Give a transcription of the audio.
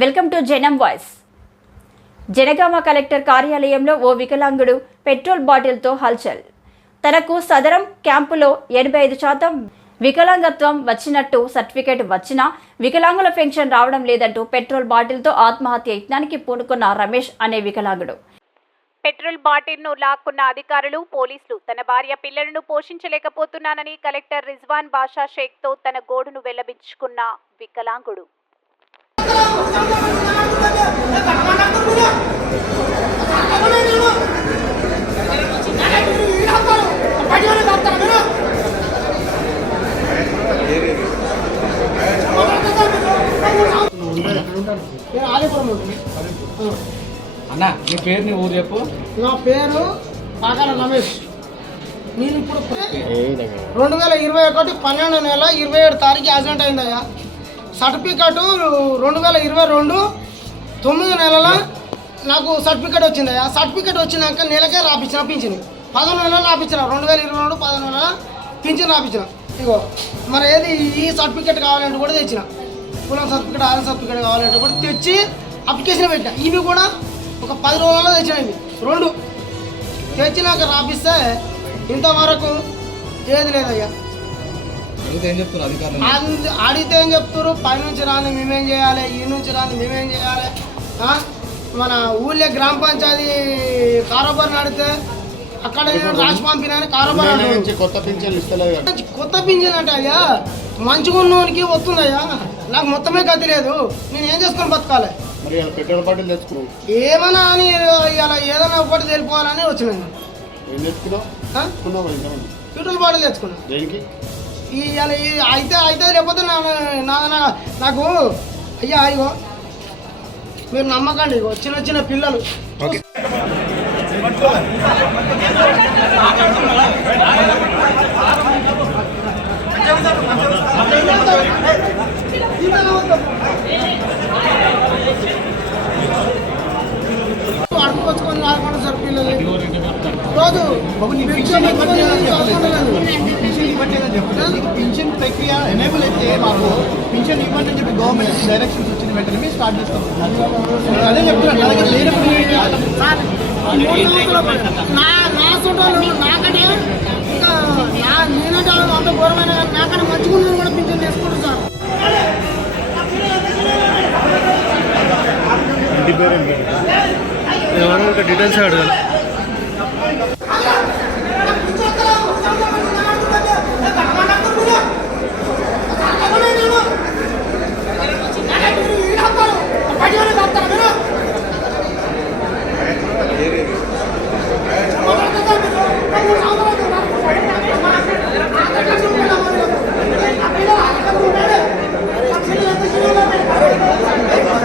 Welcome to Janam voice. Jangaon collector కార్యాలయంలో ఓ వికలాంగుడు petrol బాటిల్తో హల్చల్. తనకు సదరం క్యాంపులో ఎనభై ఐదు శాతం వికలాంగత్వం వచ్చినట్టు సర్టిఫికేట్ వచ్చినా వికలాంగుల పెన్షన్ రావడం లేదంటూ పెట్రోల్ బాటిల్తో ఆత్మహత్య యత్నానికి పూనుకున్న రమేష్ అనే వికలాంగుడు. పెట్రోల్ బాటిల్ను లాక్కున్న అధికారులు పోలీసులు తన భార్య పిల్లలను పోషించలేకపోతున్నానని కలెక్టర్ రిజ్వాన్ బాషా షేక్తో తన గోడును వెల్లబించుకున్న వికలాంగుడు. అన్నా నీ పేరు నీ ఊరు చెప్పు. నా పేరు పాకాల రమేష్. నేను ఇప్పుడు రెండు వేల ఇరవై ఒకటి పన్నెండు నెల ఇరవై ఏడు తారీఖు యాక్సిడెంట్ అయిందయ్యా. సర్టిఫికెట్ రెండు వేల ఇరవై రెండు తొమ్మిది నెలల నాకు సర్టిఫికెట్ వచ్చిందయ్యా సర్టిఫికెట్ వచ్చినాక నెలకే రాపించిన పింఛన్. పదకొండు నెలలు రాపించిన రెండు వేల ఇరవై రెండు పదకొండు నెలల పింఛన్ రాపించిన ఇగో మరి ఏది ఈ సర్టిఫికెట్ కావాలంటే కూడా తెచ్చిన. కులం సర్టిఫికెట్ ఆధార్ సర్టిఫికెట్ కావాలంటే కూడా తెచ్చి అప్లికేషన్ పెట్టిన. ఇవి కూడా ఒక పది రోజుల్లో తెచ్చిన ఇవి. రెండు. తెచ్చినాక రాపిస్తే ఇంతవరకు ఏది లేదయ్యా. అడిగితే ఏం చెప్తారు పై నుంచి రాని మేమేం చేయాలి? ఈ నుంచి రాని మేమేం చేయాలి? ఆ? మన ఊళ్ళో గ్రామ పంచాయతీ కారోబార్ నడితే అక్కడ రాసి పంపినాను కారోబార్. కొత్త పింఛన్లు ఇస్తలేదు కొత్త పింఛన్ అంటే అయ్యా మంచిగా ఉన్నోనికి వస్తుందయ్యా. నాకు మొత్తమే గతి లేదు. నేను ఏం చేసుకొని బతకాలి? మరి పెట్రోల్ బాటిల్ తెచ్చుకున్నావు ఏమన్నా అని ఇలా ఏదైనా ఒకటి తెలిపోవాలని వచ్చినాను. ఏం తెచ్చుకున్నావు? పెట్రోల్ బాటిల్ తెచ్చుకున్నా. దేనికి? ఈ ఇలా అయితే అయితే లేకపోతే నాకు అయ్యా ఇగో మీరు నమ్మకండి చిన్న చిన్న పిల్లలు. అడుపుకొచ్చుకొని రాకుండా సార్ పిల్లలు రోజు పింఛన్ ప్రక్రియ ఎనేబుల్ అయితే మాకు పింఛన్ ఇవ్వండి అని చెప్పి గవర్నమెంట్ డైరెక్షన్స్ వచ్చిన వెంటనే మేము స్టార్ట్ చేస్తాం అదే చెప్తున్నాను. నా దగ్గర లేనప్పుడు నా నా సొంతలు నాకంటే ఇంకా నా నేనంటే అంత ఘోరమైన కానీ నాకంటే మంచిగా ఉన్నది కూడా పింఛన్ తీసుకుంటారు సార్. డీటెయిల్స్ అడగాలి.